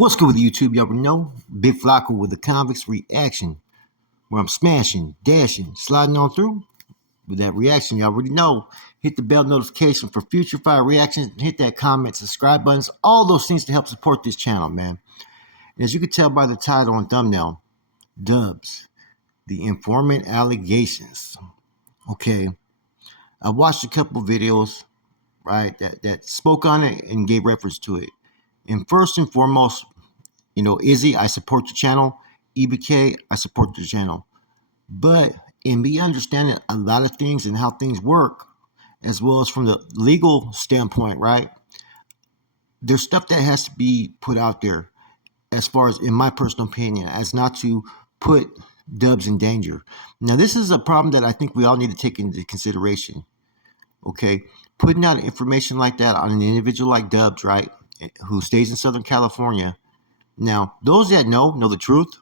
What's good with YouTube? You already know. Big Flacco with the Convicts reaction, where I'm smashing, dashing, sliding on through. With that reaction, you already know. Hit the bell notification for future fire reactions. Hit that comment, subscribe buttons, all those things to help support this channel, man. And as you can tell by the title and thumbnail, Dubs, the informant allegations. Okay, I watched a couple videos, right, that spoke on it and gave reference to it. And first and foremost, Izzy, I support your channel. EBK, I support your channel. But in me understanding a lot of things and how things work, as well as from the legal standpoint, right? There's stuff that has to be put out there, as far as in my personal opinion, as not to put Dubs in danger. Now, this is a problem that I think we all need to take into consideration. Okay, putting out information like that on an individual like Dubs, right, who stays in Southern California. Now, those that know the truth,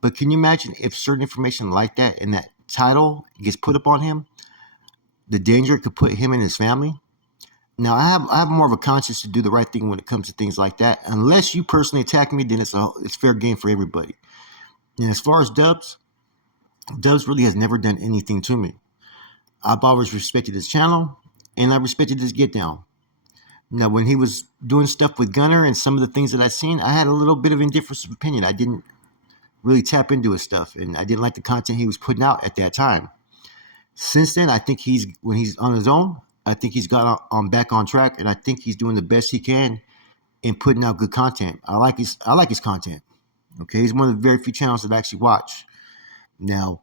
but can you imagine if certain information like that in that title gets put up on him, the danger it could put him and his family? Now, I have more of a conscience to do the right thing when it comes to things like that. Unless you personally attack me, then it's fair game for everybody. And as far as Dubs really has never done anything to me. I've always respected his channel, and I respected his get down. Now, when he was doing stuff with Gunner and some of the things that I've seen, I had a little bit of indifference of opinion. I didn't really tap into his stuff, and I didn't like the content he was putting out at that time. Since then, I think when he's on his own, I think he's got on back on track, and I think he's doing the best he can in putting out good content. I like his content. Okay, he's one of the very few channels that I actually watch. Now,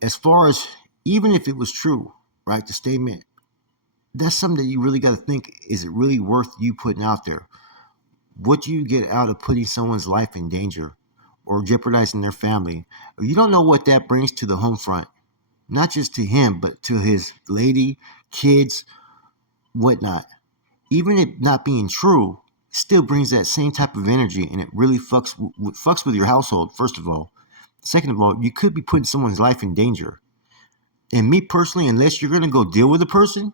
as far as even if it was true, right, the statement, that's something that you really got to think, is it really worth you putting out there? What do you get out of putting someone's life in danger or jeopardizing their family? You don't know what that brings to the home front, not just to him, but to his lady, kids, whatnot. Even it not being true, it still brings that same type of energy, and it really fucks with your household, first of all. Second of all, you could be putting someone's life in danger. And me personally, unless you're going to go deal with a person,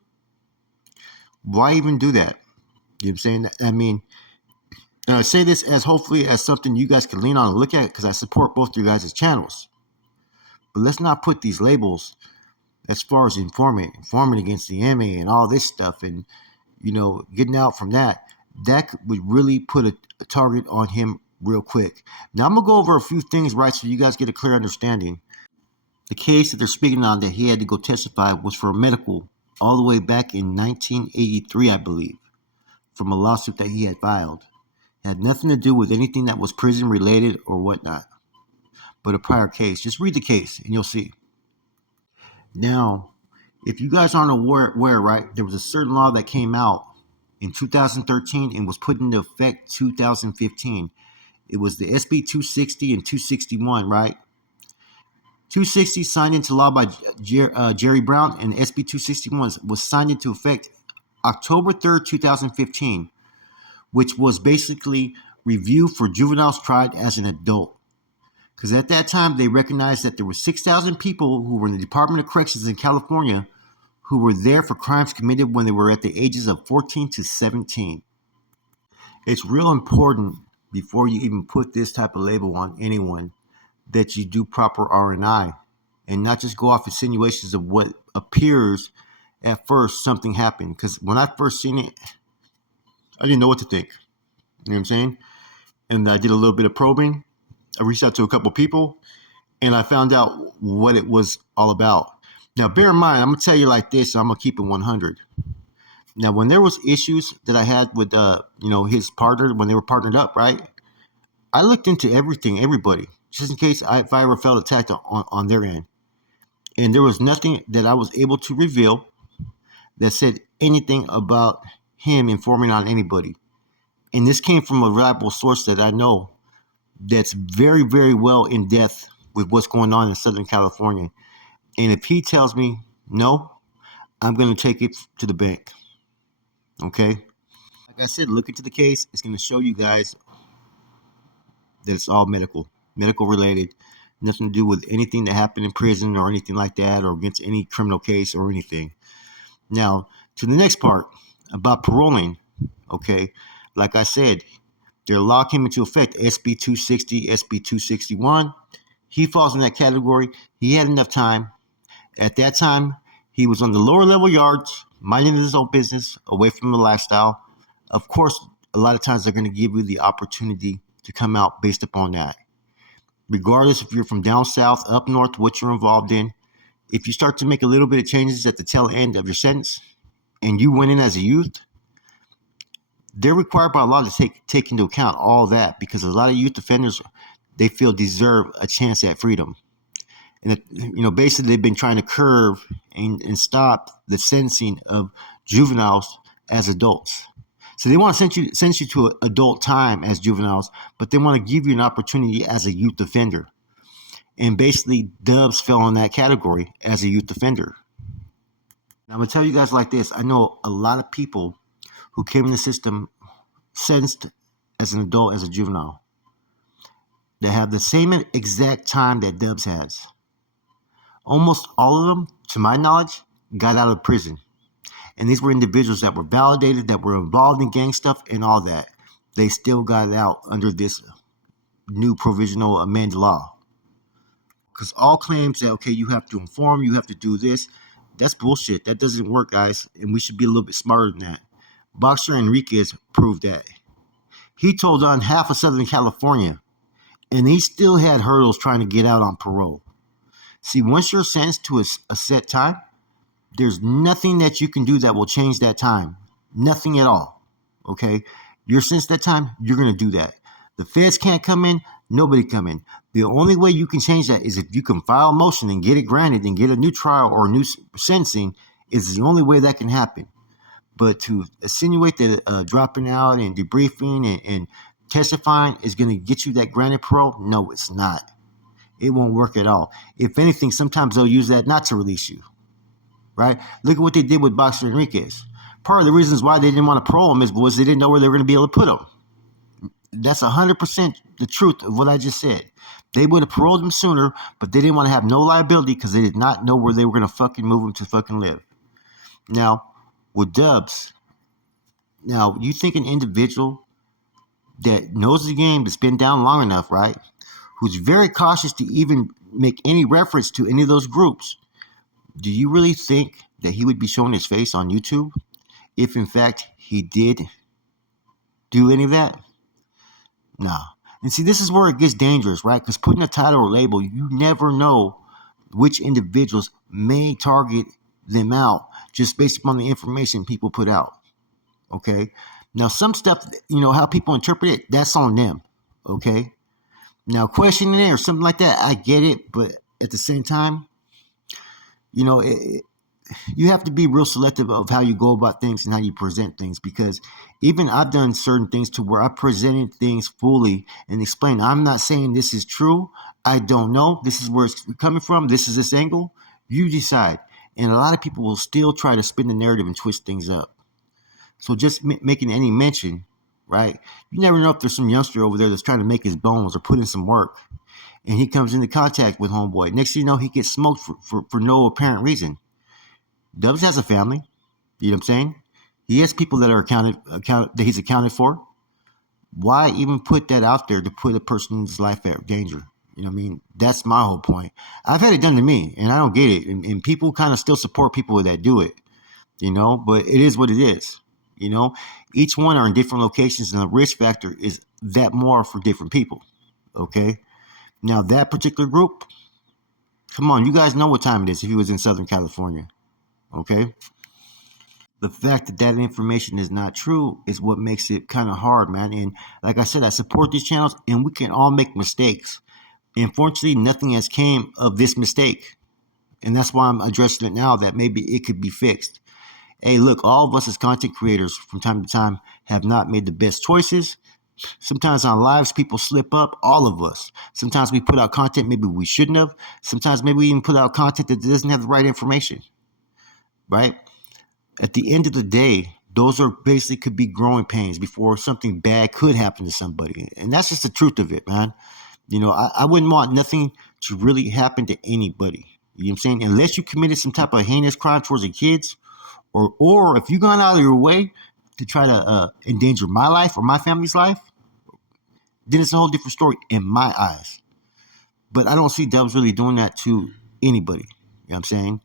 why even do that? You know what I'm saying? I mean, I say this as hopefully as something you guys can lean on and look at, because I support both your guys' channels. But let's not put these labels as far as informant against the MA and all this stuff, and getting out from that would really put a target on him real quick. Now, I'm going to go over a few things, right, so you guys get a clear understanding. The case that they're speaking on that he had to go testify was for a medical all the way back in 1983, I believe, from a lawsuit that he had filed. It had nothing to do with anything that was prison related or whatnot, but a prior case. Just read the case and you'll see. Now, if you guys aren't aware, right, there was a certain law that came out in 2013 and was put into effect 2015. It was the SB 260 and 261, right? 260 signed into law by Jerry Brown, and SB 261 was signed into effect October 3rd, 2015, which was basically review for juveniles tried as an adult. Because at that time, they recognized that there were 6,000 people who were in the Department of Corrections in California who were there for crimes committed when they were at the ages of 14 to 17. It's real important, before you even put this type of label on anyone, that you do proper R&I and not just go off insinuations of what appears at first something happened. Because when I first seen it, I didn't know what to think. You know what I'm saying? And I did a little bit of probing. I reached out to a couple people, and I found out what it was all about. Now, bear in mind, I'm going to tell you like this, I'm going to keep it 100. Now, when there was issues that I had with, his partner, when they were partnered up, right, I looked into everybody, just in case if I ever felt attacked on their end. And there was nothing that I was able to reveal that said anything about him informing on anybody. And this came from a reliable source that I know that's very, very well in depth with what's going on in Southern California. And if he tells me no, I'm going to take it to the bank. Okay? Like I said, look into the case. It's going to show you guys that it's all medical related. Nothing to do with anything that happened in prison or anything like that, or against any criminal case or anything. Now, to the next part about paroling. Okay? Like I said, Their law came into effect, SB 260, SB 261. He falls in that category. He had enough time. At that time, he was on the lower level yards, minding his own business, away from the lifestyle. Of course, a lot of times they're going to give you the opportunity to come out based upon that. Regardless if you're from down south, up north, what you're involved in, if you start to make a little bit of changes at the tail end of your sentence and you went in as a youth, they're required by law to take into account all that, because a lot of youth offenders, they feel deserve a chance at freedom. And basically they've been trying to curb and stop the sentencing of juveniles as adults. So they want to send you to adult time as juveniles, but they want to give you an opportunity as a youth offender. And basically, Dubs fell in that category as a youth offender. Now, I'm going to tell you guys like this. I know a lot of people who came in the system sentenced as an adult, as a juvenile, that have the same exact time that Dubs has. Almost all of them, to my knowledge, got out of prison. And these were individuals that were validated, that were involved in gang stuff and all that. They still got out under this new provisional amended law. Because all claims that, okay, you have to inform, you have to do this, that's bullshit. That doesn't work, guys. And we should be a little bit smarter than that. Boxer Enriquez proved that. He told on half of Southern California, and he still had hurdles trying to get out on parole. See, once you're sentenced to a set time, there's nothing that you can do that will change that time. Nothing at all. Okay? You're sentenced that time, you're going to do that. The feds can't come in, nobody come in. The only way you can change that is if you can file a motion and get it granted and get a new trial or a new sentencing, is the only way that can happen. But to insinuate that dropping out and debriefing and testifying is going to get you that granted parole, no, it's not. It won't work at all. If anything, sometimes they'll use that not to release you. Right? Look at what they did with Boxer Enriquez. Part of the reasons why they didn't want to parole him is because they didn't know where they were going to be able to put him. That's 100% the truth of what I just said. They would have paroled him sooner, but they didn't want to have no liability because they did not know where they were going to fucking move him to fucking live. Now, with Dubs, now you think an individual that knows the game, that's been down long enough, right? Who's very cautious to even make any reference to any of those groups. Do you really think that he would be showing his face on YouTube if, in fact, he did do any of that? No. And see, this is where it gets dangerous, right? Because putting a title or label, you never know which individuals may target them out just based upon the information people put out. Okay? Now, some stuff, how people interpret it, that's on them. Okay? Now, questioning it or something like that, I get it. But at the same time, you have to be real selective of how you go about things and how you present things, because even I've done certain things to where I presented things fully and explained, I'm not saying this is true. I don't know. This is where it's coming from. This is this angle. You decide. And a lot of people will still try to spin the narrative and twist things up. So just making any mention, right? You never know if there's some youngster over there that's trying to make his bones or put in some work. And he comes into contact with homeboy. Next thing you know, he gets smoked for no apparent reason. Dubs has a family. You know what I'm saying? He has people that are that he's accounted for. Why even put that out there to put a person's life at danger? You know what I mean? That's my whole point. I've had it done to me, and I don't get it. And people kind of still support people that do it, but it is what it is. Each one are in different locations, and the risk factor is that more for different people. Okay? Now, that particular group, come on, you guys know what time it is if he was in Southern California. Okay? The fact that information is not true is what makes it kind of hard, man. And like I said, I support these channels, and we can all make mistakes. Unfortunately, nothing has came of this mistake. And that's why I'm addressing it now, that maybe it could be fixed. Hey, look, all of us as content creators from time to time have not made the best choices. Sometimes on lives, people slip up, all of us. Sometimes we put out content maybe we shouldn't have. Sometimes maybe we even put out content that doesn't have the right information, right? At the end of the day, those are basically could be growing pains before something bad could happen to somebody. And that's just the truth of it, man. I wouldn't want nothing to really happen to anybody. You know what I'm saying? Unless you committed some type of heinous crime towards the kids, or if you've gone out of your way to try to endanger my life or my family's life, then it's a whole different story in my eyes. But I don't see Dubs really doing that to anybody. You know what I'm saying?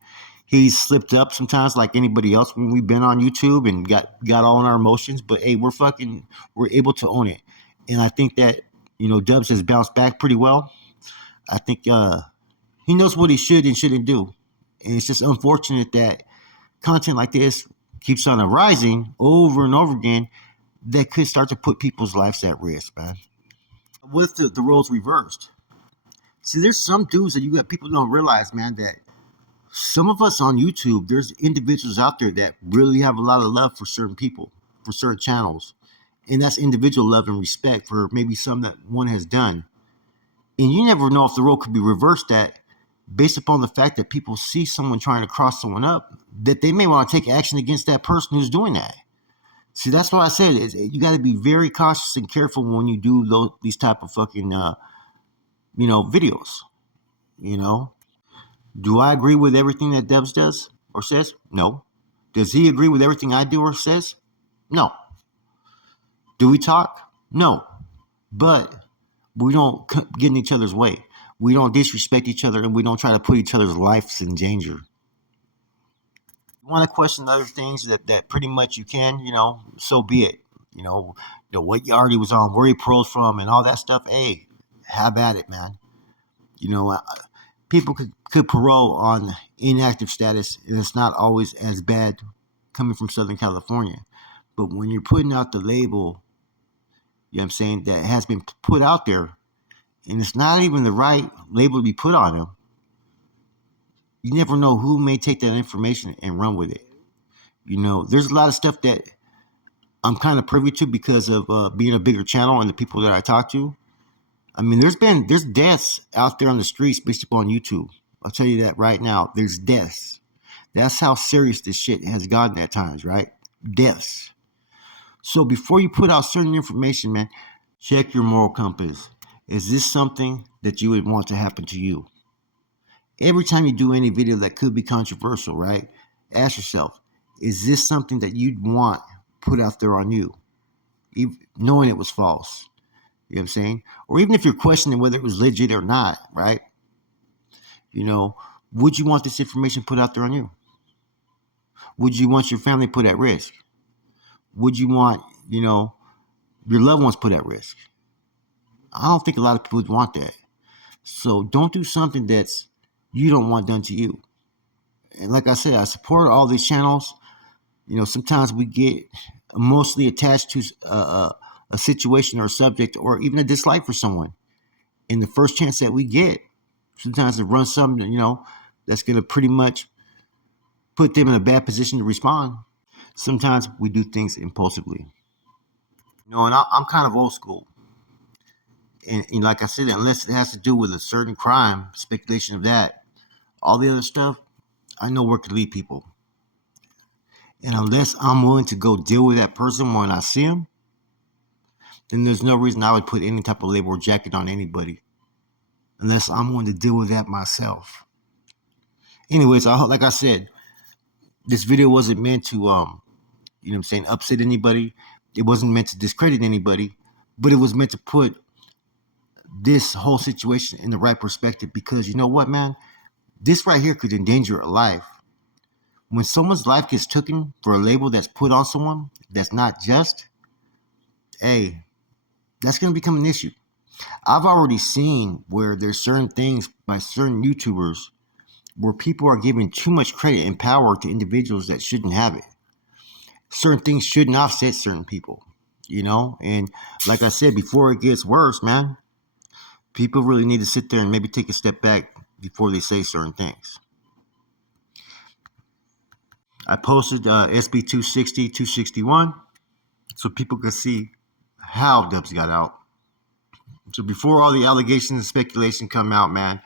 He's slipped up sometimes like anybody else when we've been on YouTube and got all in our emotions. But hey, we're able to own it. And I think that, Dubs has bounced back pretty well. I think he knows what he should and shouldn't do. And it's just unfortunate that content like this keeps on arising over and over again that could start to put people's lives at risk, man. What if the roles reversed? See, there's some dudes that you got people don't realize, man, that some of us on YouTube, there's individuals out there that really have a lot of love for certain people, for certain channels. And that's individual love and respect for maybe some that one has done. And you never know if the role could be reversed that based upon the fact that people see someone trying to cross someone up, that they may want to take action against that person who's doing that. See, that's what I said. You got to be very cautious and careful when you do these type of fucking, videos. You know, do I agree with everything that Dubs does or says? No. Does he agree with everything I do or says? No. Do we talk? No. But we don't get in each other's way. We don't disrespect each other, and we don't try to put each other's lives in danger. You want to question other things that pretty much you can, so be it. What yard he was on, where he pros from, and all that stuff. Hey, have at it, man. People could parole on inactive status, and it's not always as bad coming from Southern California. But when you're putting out the label, that has been put out there, and it's not even the right label to be put on him, you never know who may take that information and run with it. There's a lot of stuff that I'm kind of privy to because of being a bigger channel and the people that I talk to. I mean, there's deaths out there on the streets based upon YouTube. I'll tell you that right now. There's deaths. That's how serious this shit has gotten at times, right? Deaths. So before you put out certain information, man, check your moral compass. Is this something that you would want to happen to you? Every time you do any video that could be controversial, right? Ask yourself, is this something that you'd want put out there on you, even knowing it was false? You know what I'm saying? Or even if you're questioning whether it was legit or not, right? Would you want this information put out there on you? Would you want your family put at risk? Would you want, your loved ones put at risk? I don't think a lot of people would want that. So don't do something that's you don't want done to you. And like I said, I support all these channels. Sometimes we get emotionally attached to a situation or a subject or even a dislike for someone. And the first chance that we get, sometimes to run something, that's going to pretty much put them in a bad position to respond. Sometimes we do things impulsively. And I'm kind of old school. And like I said, unless it has to do with a certain crime, speculation of that, all the other stuff, I know where it could lead people. And unless I'm willing to go deal with that person when I see him, then there's no reason I would put any type of label or jacket on anybody. Unless I'm willing to deal with that myself. Anyways, like I said, this video wasn't meant to, upset anybody. It wasn't meant to discredit anybody. But it was meant to put this whole situation in the right perspective, because you know what, man? This right here could endanger a life. When someone's life gets taken for a label that's put on someone that's not just, hey, that's going to become an issue. I've already seen where there's certain things by certain YouTubers where people are giving too much credit and power to individuals that shouldn't have it. Certain things shouldn't offset certain people, and like I said, before it gets worse, man, people really need to sit there and maybe take a step back before they say certain things. I posted SB 260, 261 so people could see how Dubs got out. So before all the allegations and speculation come out, man,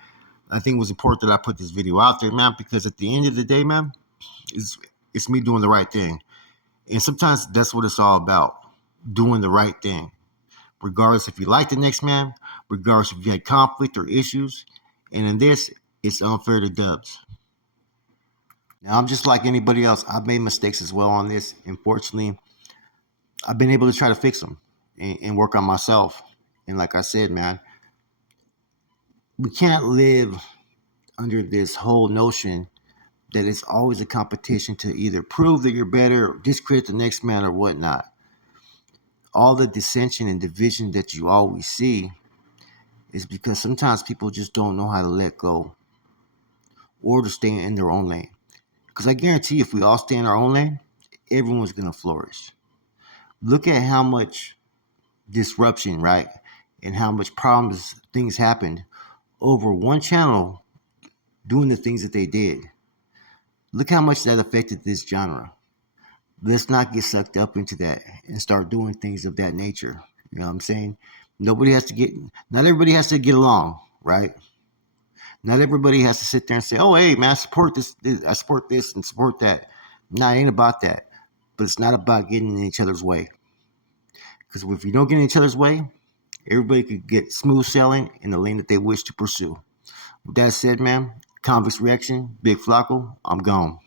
I think it was important that I put this video out there, man, because at the end of the day, man, it's me doing the right thing. And sometimes that's what it's all about, doing the right thing. Regardless if you like the next man, regardless if you had conflict or issues. And in this, it's unfair to Dubs. Now, I'm just like anybody else. I've made mistakes as well on this. Unfortunately, I've been able to try to fix them and work on myself. And like I said, man, we can't live under this whole notion that it's always a competition to either prove that you're better or discredit the next man or whatnot. All the dissension and division that you always see is because sometimes people just don't know how to let go or to stay in their own lane. Because I guarantee if we all stay in our own lane, everyone's going to flourish. Look at how much disruption, right? And how much problems things happened over one channel doing the things that they did. Look how much that affected this genre. Let's not get sucked up into that and start doing things of that nature. You know what I'm saying? Not everybody has to get along, right? Not everybody has to sit there and say, oh, hey, man, I support this and support that. No, it ain't about that. But it's not about getting in each other's way. Because if you don't get in each other's way, everybody could get smooth sailing in the lane that they wish to pursue. With that said, man, Convicts Reaction, Big Flacco, I'm gone.